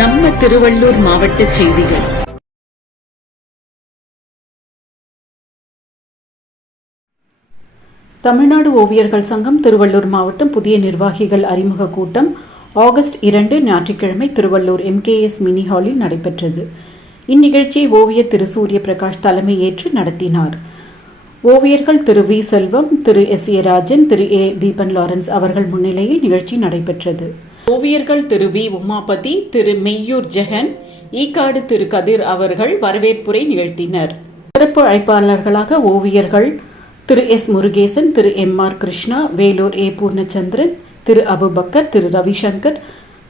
நம்ம திருவள்ளூர் மாவட்ட செய்திகள். தமிழ்நாடு ஓவியர்கள் சங்கம் திருவள்ளூர் மாவட்டம் புதிய நிர்வாகிகள் அறிமுக கூட்டம் ஆகஸ்ட் 2 ஞாயிற்றுக்கிழமை திருவள்ளூர் MKS மினி ஹாலில் நடைபெற்றது. இந்நிகழ்ச்சியை ஓவியர் திரு சூரிய பிரகாஷ் தலைமை ஏற்று நடத்தினார். ஓவியர்கள் Thiru V Selvam, Thiru SA Rajan, Thiru A Deepan Lawrence அவர்கள் முன்னிலையில் நிகழ்ச்சி நடைபெற்றது. ஓவியர்கள் திரு வி உமாபதி, திரு மெய்யூர் ஜெகன், ஈக்காடு திரு கதிர் அவர்கள் வரவேற்புரை நிகழ்த்தினர். சிறப்பு அழைப்பாளர்களாக ஓவியர்கள் Thiru S Murugesan, Thiru MR Krishna, Vellore A Poornachandran, Thiru Abubakkar, Thiru Ravishankar,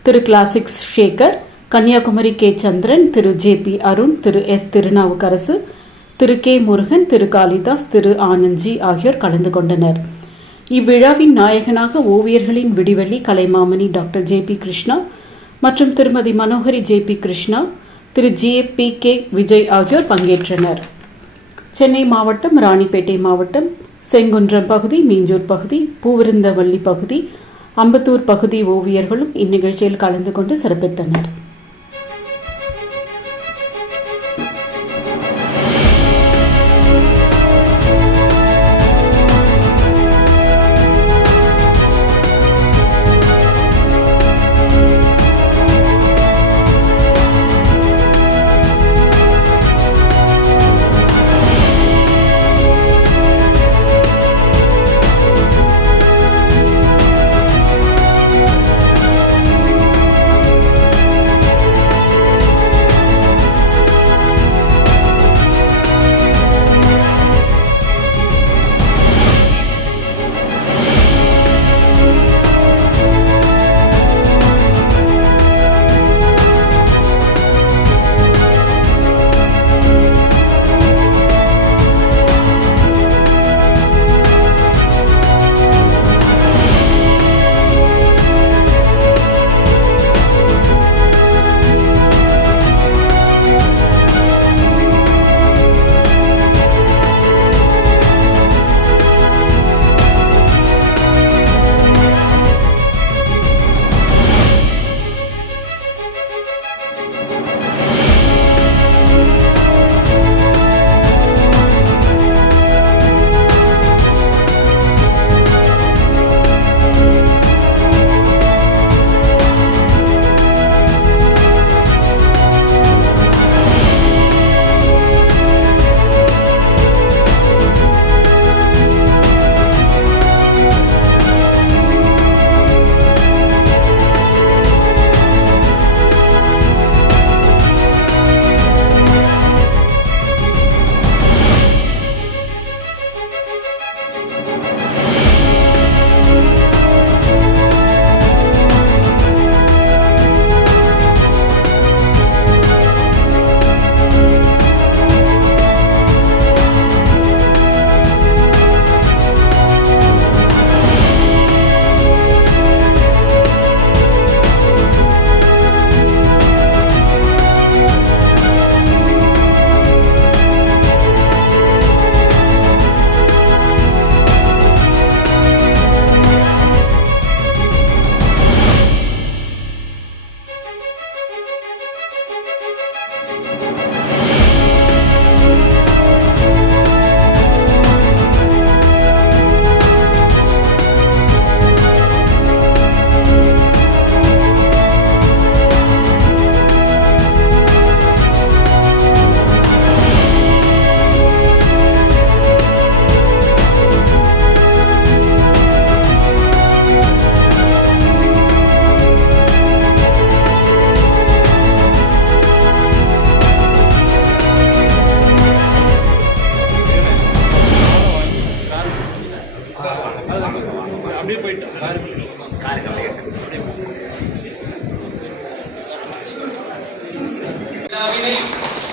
Thiru Classics Sekar, Kanyakumari K Chandran, Thiru JP Arun, Thiru S Thirunavukkarasu, Thiru K Murugan, Thiru Kalidas, Thiru Anandji ஆகியோர் கலந்து கொண்டனர். இவ்விழாவின் நாயகனாக ஓவியர்களின் விடிவெள்ளி கலைமாமணி டாக்டர் JP கிருஷ்ணா மற்றும் திருமதி மனோகரி JP கிருஷ்ணா, திரு GPK விஜய் ஆகியோர் பங்கேற்றனர். சென்னை மாவட்டம், ராணிப்பேட்டை மாவட்டம், செங்குன்றம் பகுதி, மீஞ்சூர் பகுதி, பூவிருந்தவள்ளி பகுதி, அம்பத்தூர் பகுதி ஓவியர்களும் இந்நிகழ்ச்சியில் கலந்து கொண்டு சிறப்பித்தனர்.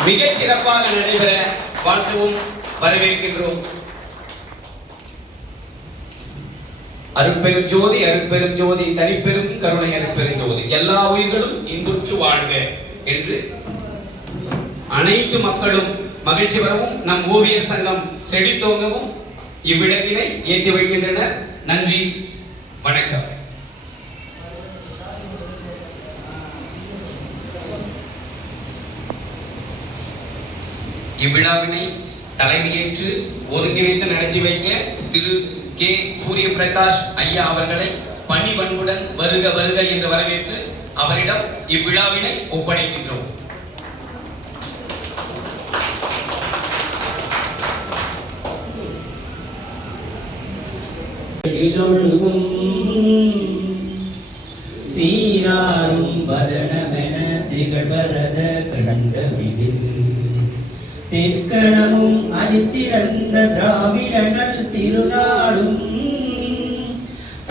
மிகச் சிறப்பாக நடைபெற வாழ்த்துவோம், வரவேற்கின்றோம். அருட்பெரும் ஜோதி, அருட்பெரும் ஜோதி, தனிப்பெரும் கருணை அருட்பெரும் ஜோதி, எல்லா உயிர்களும் இன்புற்று வாழ்க என்று அனைத்து மக்களும் மகிழ்ச்சி வரவும், நம் ஓவியர் சங்கம் செழித்தோங்கவும் இவ்விடத்தினை ஏற்றி வைக்கின்றனர். நன்றி, வணக்கம். இவ்விழாவினை தலைமையேற்று ஒருங்கிணைத்து நடத்தி வைக்க திரு கே சூரியபிரகாஷ் ஐயா அவர்களை பணிவன்புடன் வருக வருக என்று வரவேற்று அவரிடம் இவ்விழாவினை ஒப்படைக்கின்றோம். சீராரும் பதனமென திகழ்வரத கண்டவிதில் தெற்கணமும் அதிச்சிறந்த திராவிடங்கள் திருநாடும்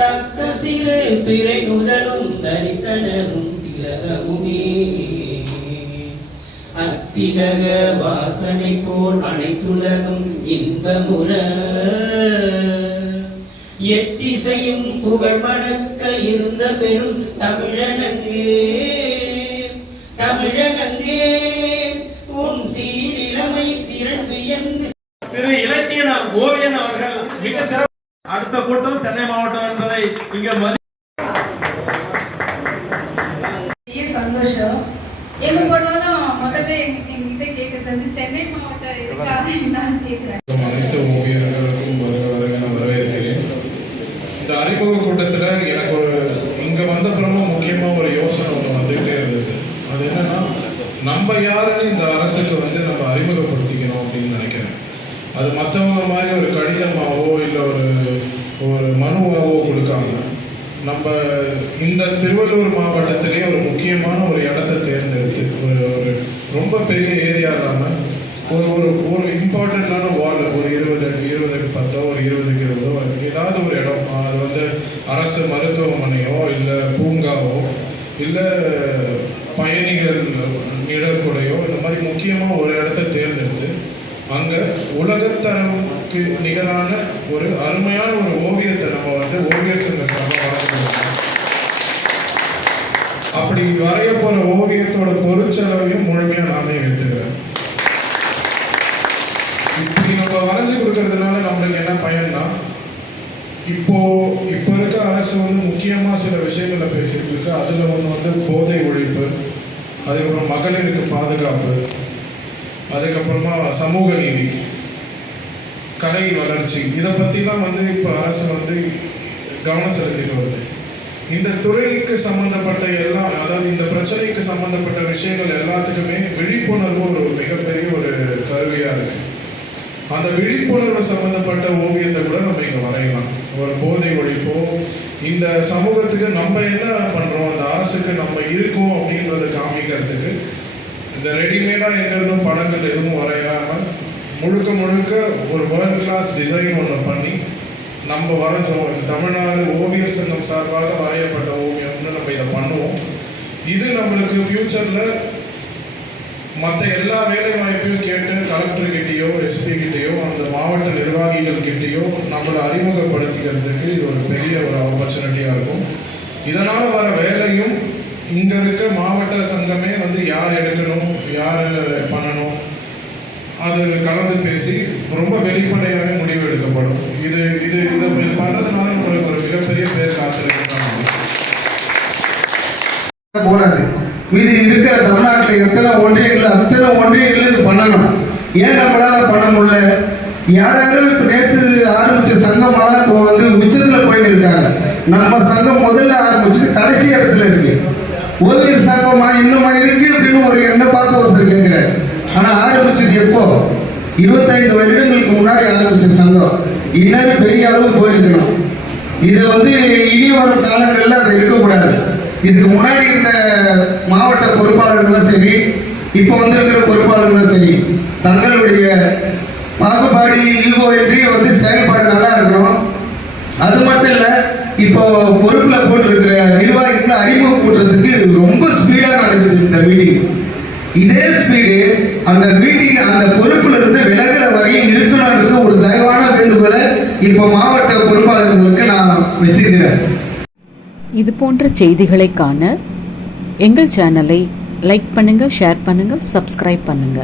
தக்க சிறு பிறை முதலும் தரித்தனரும் திலகமுமே அத்திலக வாசனை போல் அனைத்துலகும் இன்பமுற எத்திசையும் புகழ் மணக்க இருந்த பெரும் தமிழனங்கே தமிழனங்கே உன் சீரிழமை திறன் வியந்து திரு இலக்கியன் ஓவியன் அவர்கள் மிக சிறப்பு. அடுத்த கூட்டம் சென்னை மாவட்டம் என்பதை இங்க சந்தோஷம். எங்க போனாலும் முதல்ல எங்கிட்ட கேட்கறது வந்து சென்னை மாவட்டம் எதுக்காக என்னன்னு கேட்கிறேன். அனைத்து ஓவியர்களுக்கும் வரவேற்கிறேன். இந்த அறிமுக கூட்டத்தில் எனக்கு இங்கே வந்தப்புறமா முக்கியமாக ஒரு யோசனை ஒன்று வந்துகிட்டே இருந்தது. அது என்னன்னா, நம்ம யாருன்னு இந்த அரசுக்கு நம்ம அறிமுகப்படுத்திக்கணும் அப்படின்னு நினைக்கிறேன். அது மற்றவங்க மாதிரி ஒரு கடிதமாகவோ இல்லை ஒரு மனுவாகவோ கொடுக்காம நம்ம இந்த திருவள்ளூர் மாவட்டத்திலே ஒரு முக்கியமான ஒரு இடத்தை தேர்ந்தெடுத்து ஒரு ரொம்ப பெரிய ஏரியா இல்லாமல் ஒரு இம்பார்ட்டண்ட்டான வார்டு ஒரு 20க்கு 10 ஒரு 20க்கு 20 ஏதாவது ஒரு இடம், அது அரசு மருத்துவமனையோ இல்லை பூங்காவோ இல்லை பயணிகள் நிழற்குடையோ இந்த மாதிரி முக்கியமாக ஒரு இடத்த தேர்ந்தெடுத்து அங்கே உலகத்தரமுக்கு நிகரான ஒரு அருமையான ஒரு ஓவியத்தை நம்ம ஓவியர் சங்க சார்பாக வரையணும். அப்படி வரைய போற ஓவியத்தோட பொருட்செலவையும் முழுமையா நானே எடுத்துக்கிறேன். இப்படி நம்ம வரைஞ்சு கொடுக்கறதுனால நம்மளுக்கு என்ன பயன்னா, இப்போ இருக்க அரசு முக்கியமா சில விஷயங்களை பேசிட்டு இருக்கு. அதுல ஒண்ணு போதை ஒழிப்பு, அதுக்கப்புறம் மகளிருக்கு பாதுகாப்பு, அதுக்கப்புறமா சமூக நீதி, கலை வளர்ச்சி, இதை பற்றிலாம் இப்போ அரசு கவனம் செலுத்திட்டு வருது. இந்த துறைக்கு சம்மந்தப்பட்ட எல்லாம், அதாவது இந்த பிரச்சனைக்கு சம்மந்தப்பட்ட விஷயங்கள் எல்லாத்துக்குமே விழிப்புணர்வு ஒரு மிகப்பெரிய ஒரு கருவியாக இருக்கு. அந்த விழிப்புணர்வு சம்மந்தப்பட்ட ஓவியத்தை கூட நம்ம இங்கே வரையலாம். ஒரு போதை ஒழிப்போ, இந்த சமூகத்துக்கு நம்ம என்ன பண்ணுறோம், அந்த அரசுக்கு நம்ம இருக்கோம் அப்படின்றத காமிக்கிறதுக்கு இந்த ரெடிமேடாக எங்கிறதும் படங்கள் எதுவும் வரையாமல் முழுக்க ஒரு வேர்ல்ட் கிளாஸ் டிசைன் ஒன்று பண்ணி நம்ம வரைஞ்சோம். இந்த தமிழ்நாடு ஓவியர் சங்கம் சார்பாக வரையப்பட்ட ஓவியம்னு நம்ம இதை பண்ணுவோம். இது நம்மளுக்கு ஃப்யூச்சரில் மற்ற எல்லா வேலை வாய்ப்பையும் கேட்டு கலெக்டர்கிட்டையோ எஸ்பி கிட்டேயோ அந்த மாவட்ட நிர்வாகிகள் கிட்டேயோ நம்மளை அறிமுகப்படுத்திக்கிறதுக்கு இது ஒரு பெரிய ஒரு ஆப்பர்ச்சுனிட்டியாக இருக்கும். இதனால் வர வேலையும் இங்கே இருக்க மாவட்ட சங்கமே யார் எடுக்கணும், யார் பண்ணணும், அது கலந்து பேசி ரொம்ப வெளிப்படையாகவே முடிவு எடுக்கப்படும். இதை பண்ணுறதுனால நம்மளுக்கு ஒரு மிகப்பெரிய பேர் காத்திருக்காங்க. போராது மீதி இருக்கிற தமிழ்நாட்டில் எத்தனை ஒன்றியங்கள் அத்தனை ஒன்றியங்களும் இது பண்ணணும். ஏன் நம்மளால பண்ண முடியல? யாராரும் இப்போ நேற்று ஆரம்பித்த சங்கமெல்லாம் இப்போ உச்சத்தில் போயிட்டு இருக்காங்க. நம்ம சங்கம் முதல்ல ஆரம்பிச்சு கடைசி இடத்துல இருக்கு. ஓவியர் சங்கமா இன்னுமா இருக்கு அப்படின்னு ஒரு எண்ணெய் பார்த்து ஒருத்தர் கேட்குறாரு. ஆனால் ஆரம்பிச்சது எப்போ? 25 வருடங்களுக்கு முன்னாடி ஆரம்பிச்ச சங்கம் இன்னும் பெரிய அளவு போயிருக்கணும். இது இனி வரும் காலங்களில் அது இருக்கக்கூடாது. இதுக்கு முன்னாடி இருந்த மாவட்ட பொறுப்பாளர்களும் சரி, இப்போ இருக்கிற பொறுப்பாளர்களும் சரி, தங்களுடைய பாகுபாடு ஈகோ என்று செயல்பாடு நல்லா இருக்கணும். அது மட்டும் இல்லை, இப்போ பொறுப்பில் போட்டிருக்கிற நிர்வாகிகளை அறிமுக கூட்டுறதுக்கு ரொம்ப ஸ்பீடாக நடக்குது இந்த மீட்டிங். இதே ஸ்பீடு அந்த மீட்டிங் அந்த பொறுப்புல இருந்து விலகிற வரையும் இருக்கணும்ன்றது ஒரு தயவான வேண்டுகோளை இப்போ மாவட்ட பொறுப்பாளர்களுக்கு நான் வச்சிருக்கிறேன். இது போன்ற செய்திகளை காண எங்கள் சேனலை லைக் பண்ணுங்க, ஷேர் பண்ணுங்க, சப்ஸ்கிரைப் பண்ணுங்க.